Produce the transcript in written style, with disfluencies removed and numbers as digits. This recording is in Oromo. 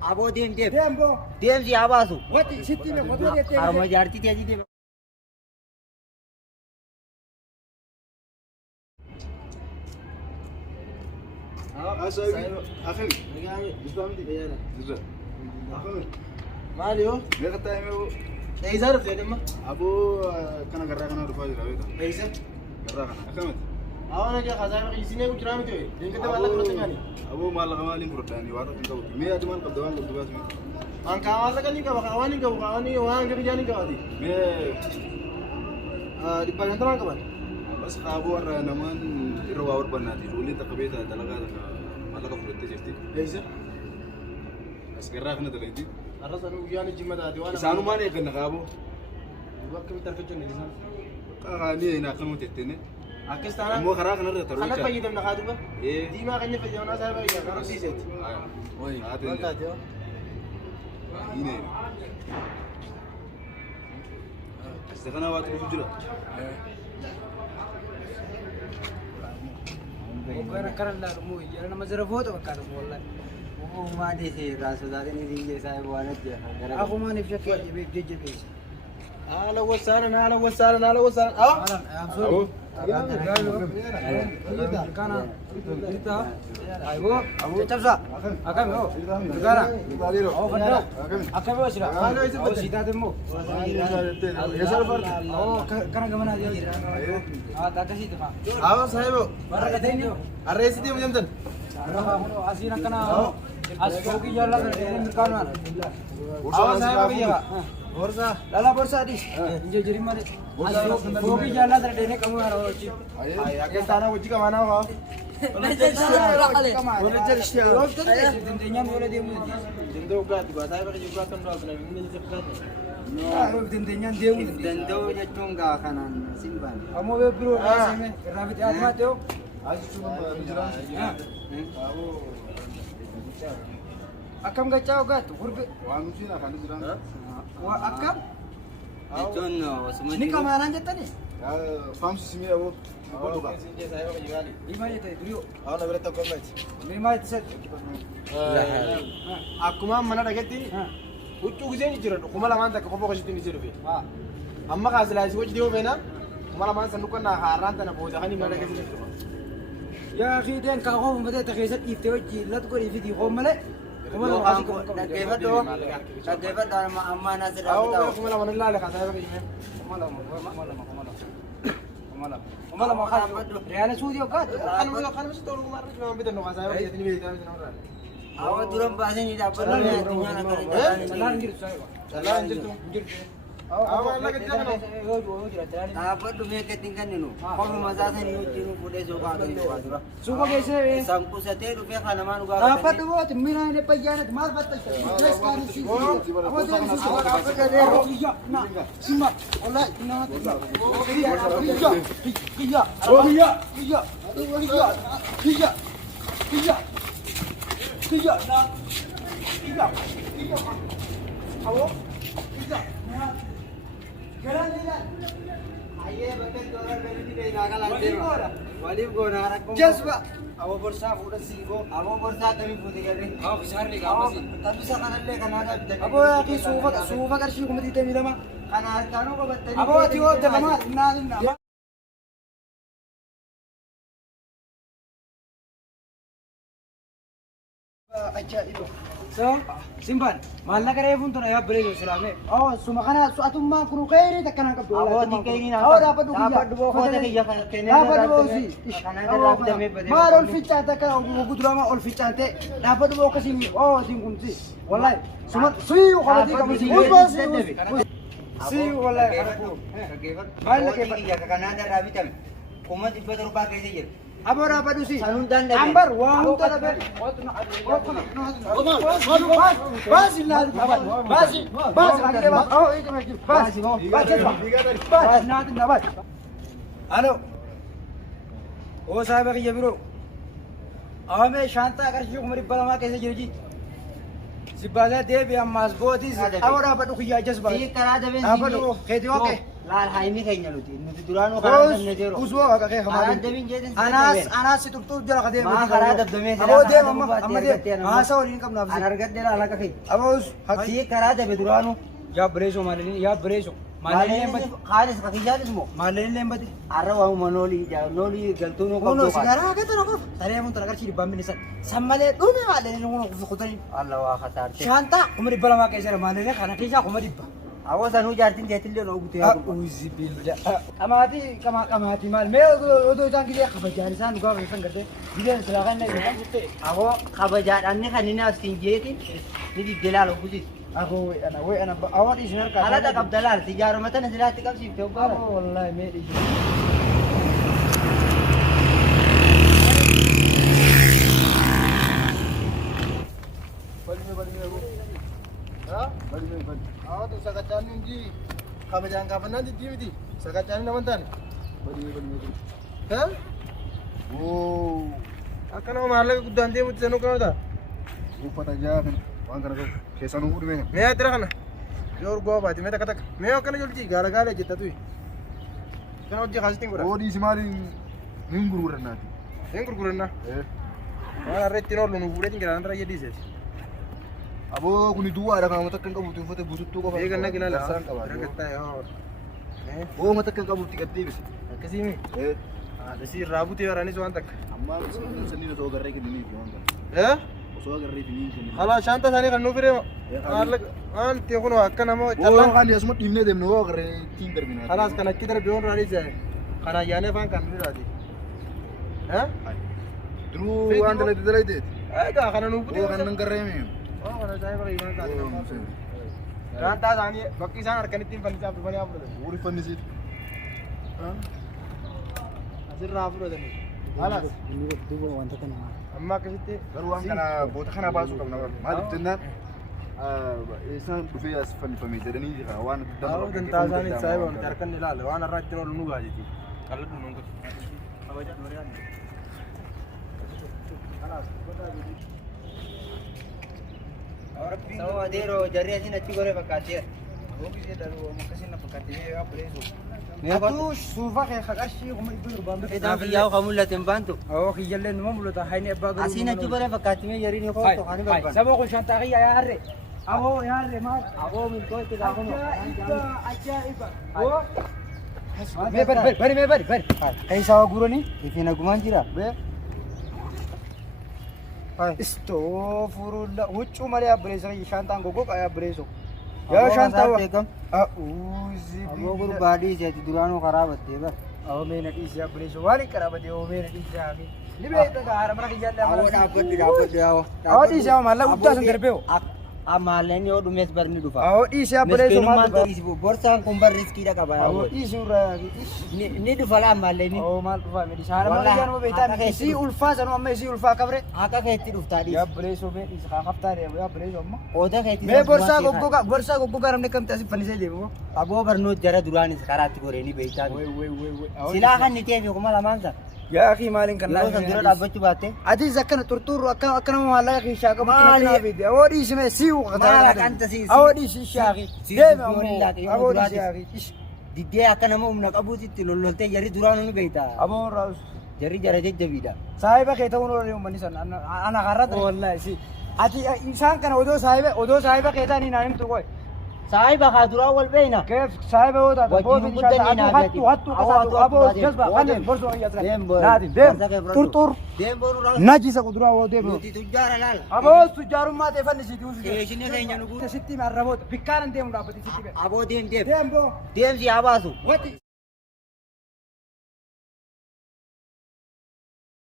Abo dem si abasu. Arma jarti tiaji dem. أخي ماليو ليه قطعي ايش عرفت يا دمه أبو كنا قرأنا رفاجر أبيته ايش قرأنا أكمل انا جا خزانه يسيني وكرامي توي دين كده والله كرتني أبو ما لقى مالي مرداني وارد من قبل مية أجمل قبل دوان قبل دوان ان كان لك اني كواني كواني وان كبي جاني كوادي مية di bagian terang kapan بس أبو ورا نمان الروا ور بناتي ولي تقبيتها دلقا ما لقى فرتة جفتي ايش بس قرأنا دلقتي الرسول انه جاني جمد هذه وانا سانو ماني كنا قابو وقت بتركجني لسان قاني هنا كلمة تتنى اكست انا مو خراق نرد تروي انا بيجي دم نخادوبه إيه دي ما كني في جونا صاحب يا كانوا سيست وين انت هذا تيو هنا استغنى وقت الفجر Bukan karena lalu ya nama zero foto kan bola. Oh mana sih rasa dari ini ringgit saya buat aja. Aku mana bisa kerja jadi bisa. اهلا وسهلا اهلا وسهلا اهلا وسهلا اه أبو اه صاحبو الرئيس دي مجمدن اه صاحبو يا borsa lala borsa di jadi mana hobi jalan terdene kamu harus ay akan tanah uji ke mana kau boleh jadi siapa tentunya boleh dia tentu juga tiba saya pakai juga kan dua bulan ini cepat tentunya dia Tentunya cungga kanan simpan. kamu bro rabbit ahmad yo akam gacau gat kurbe وامشينا خلينا نزرع wa akam Itu no semua. ini kemana aja tadi فامس سمي أبو أبو بقى lima aja tadi dulu أنا بريت أقول لك lima aja set aku mah mana ada geti ucu gue sih jiran aku malah mantap aku pokoknya situ nih jiran amma kasih lagi gue jadi mana malah mantap nukan nah haran tanah bodoh kan ini mana geti ya khidan kau mau betul terkesat itu jilat gue di video kau malah Dapat doh. Dapat dalam amanah sudah aku tahu. aku malah mana lah kasih apa ini malah mau kasih real studio kan kan mesti tolong kemarin cuma beda no kasih apa ini beda Awak turun pasien ini dapat lah ya tinggal nak jalan gitu saya jalan gitu awak lagi jalan Dapat tu mereka tinggal ni nu. Kalau masa saya ni uji boleh suka atau tidak suka. suka कैसे है Sangku sate rupiah kana manu gak. dapat वो तो मेरा ने पैया मार पत्ता ड्रेस का सी अब तो सुबह आप कर रहे हो ना सीमा ओला ना किया किया ना किया आओ किया jalan jalan aye betul dolar beli di naga lagi Walib go narak ko. jazba awo borsa udah sigo Amo borsa kami putih kali. awo besar nih kamu sih Tapi sa kanale kanada. abo ya ki sufa kar shi kuma dite mi dama Kana kano ko battani. abo ti wo de kama na acha itu so simpan malna kare pun to na ya bere sulame oh sumakana su atumma kunu khairi takana ka dola Abo di kaini na. oh dapat dubo ko ta kiya kan kene. dapat dubo si Kanada rap dame bade. mar ol ficha ta ka ugu drama ol ficha te dapat dubo kasi oh singkun si wallahi sumat suyu kalau di kamu si si wallahi Mal ke kiya ka Kanada rabi tam. Kuma 20 rupiah kaise jer. Abar apa dusi? Sanundan dah. Ambar wang tara ber. Bas illa bas oh itu bas na bas halo ओ साहब की ये ब्रो हमें शांता कर जो हमारी बलमा कैसे जी सिबाजा दे भी हम मजबूत ही और आप तो किया जज्बा Di kara da ben. आप तो खेदियो के laal haimi keenya nuti duraanuu karaa dabne jiru. Usoo akka kee Karaa hamaa. dabin jedhin Anaas si turtuu jala kadee. Maa karaa dabdamee Aboo deema amma deema. Haasa waliin qabnaaf. an argadde laal akka kee. Aboos Si karaa dabe duraanuu. yaa bireesoo maalin yaa bireesoo. Maalin lembati. Kaanis kakiyyaanis moo. Maalin lembati. Arra waamuma noolii galtuunuu Kuno qabdu. sigara agata no qof. Saree mun tara qarshii dhibbaan minne san. Sammalee dhume maalin kun kufi kutani. Allah waa khasaarte. Shanta kuma dhibba lamaa keessa maalin kana keessa kuma dhibba. Hawaasanuu jaartiin jeetillee noo gutee haa gurguru. Uzi bilda. Kamaati maal mee odoo isaan gilee kabajaan isaan dhugaa kan gartee gileen silaa kan naqe kan jettee. Aboo kabajaadhaan ni kan inni as hin jeetin ni diddelaa lukkusis. Akoo way ana awwaat isin harkaa. Alata qabdalaal sijaaruma tana silaatti qabsiifte hoggaara. Akoo wallahi mee dhiyyo. Awwaatu sakachaan inji kabajaan kaafannaan jijjii miti sakachaan naman taane. Akka nama maallaqa guddaan deemutti sanuu qabata. Uffata jaafin waan kana qabu keessanuu gudumee. Mee adira kana yoo urgoo baate mee takka takka mee akkana jolti gaara gaala jettatu kana hojii kaasitiin godha. Oodiisi maaliin hin gurgurannaati. Hin gurguranna waan har'a ittiin oolu nu fuudheetiin jira nandara jedhiiseeti. Aboo kuni duwwaadha kan uummata kan qabutti uffata busuttuu qofa. Eegan nagi laala Garsaan qaba. ragattaa yoo Uummata kan qabutti gaddiibise. akkasii mi haadha si irraa butee waraanis waan takka. Amma sanniin osoo garree kenniniif waan kana. Osoo garree kenniniif. Halaa shaanta isaanii kan nuuf hiree maallaqa waan ittiin kun akka nama Oo callaan kan asuma dhiibnee deemne oo garree ittiin darbinaa. halaas kan achi darbe waan raanis kan ayyaanee afaan kan biraati. Duruu waan dalaydee. Egaa kana nuuf butee Oo kan nan garree mee. oo kana isaa bara imaan taate. Shaantaa isaanii bakki isaan harkanittiin fannisaaf dhufanii haa fudhatan. Wuri fannisiiti. Asirraa fudhatanii. Halaas Duuba wanta kana. amma akkasitti Garuu waan kana boota kana baasuu qabna bara. Maaliif jennaan isaan dhufee as fannifame jedhanii jira waan Taa'uu danda'a isaanii saayiba wanti harkan ilaala waan irraa ittiin oolu nu gaajeti. Qalladhu nu guutu. Kabaja dhooriyaan. Sababa adeeroo jarri asin achi goree fakkaateera. Atuu suufa kee qarshii kuma dhibba durbaan bifa. Edaa biyyaa kan mul'ate hin baantu. Oo kiyyallee numa mul'ata hayni abbaa garuu. Asiin achi goree fakkaatimee jarri ni koottu kan barbaadu. Saba kun shantaa kiyya yaarre. Aboo yaarre maal? Aboo milkootti gaafuma. Ajaa'iba. Mee bari. Kan isaa gurani? Ifi nagumaan jira. Bee. Istoofurulla huccuu malee abbireessa shantaan gogoqa abbireessu. Yoo shantaa beekam. Uzi Aboo gurbaadii isheeti duraanuu karaa battee bara. Oomena dhiisee abbireessu waan hin qarabate oomena dhiisee hafi. Ni beekta gaara mana kiyyaallee Aboo dhaabbadhu yaa'oo. Awoo dhiisee maallaqa guddaa san darbee hoo. Ammalleen yoo dhumees barni dhufa. Awoo dhiisee abbireessu maal dhufa. Borsaan kun bar riskiidha qaba. Awoo dhiisuu irraa Ni dhufa laa ammalleen. Awoo maal dhufa medhi saara mana kiyyaan beektaa isii ulfaa sanuu amma isii ulfaa qabre. Akka keetti dhuftaa dhiisa. Abbireessu mee dhiisa kaa haftaa deemu abbireessu amma. Oda keetti. Mee borsaa goggogaa namni kamti asii fannisee deemu. Aboo barnoot jara duraanis karaatti goree ni beektaa. Silaa kan ni teefi kuma lamaan sana. Yaa akhi maaliin kan Yeroo san dura dhaabbachuu baatte. Atis akkana turtuurru akka nama maallaqa keessaa qabutti natti naafidde. Awoo dhiisime sii'u Maal akkanta si. Awoo dhiisi shaafi. Deeme awoo dhiisi shaafi. Diddee akka nama humna qabuutitti lolloltee jarri duraan ni beektaa. Aboo raus. Jarri jara jajjabiidha. Saahiba kee ta'uun oolanii uummanni san ana karrata. Wallahi si. Ati isaan kana odoo saahiba kee ta'anii naan himtu qoy. Saahiba kaa duraan wal beeyna. Keef saahiba yoo taate Wajjin boofi guddanii shaata hattu qasaatu aboo jazba kanneen borsoo fayyadra. Naati deem turtur Deem boonu raawwatu. najisa kuduraa woo deemu. Nuti tujjaara laala. Aboo tujjaarummaa ta'e fannisiiti uffise. Keeshinni keenya nu guutu. Sitti marraboota bikkaan deemu dhaabbate sitti bee. Aboo deem. Deem boo. Deemsi haa baasu. Wati.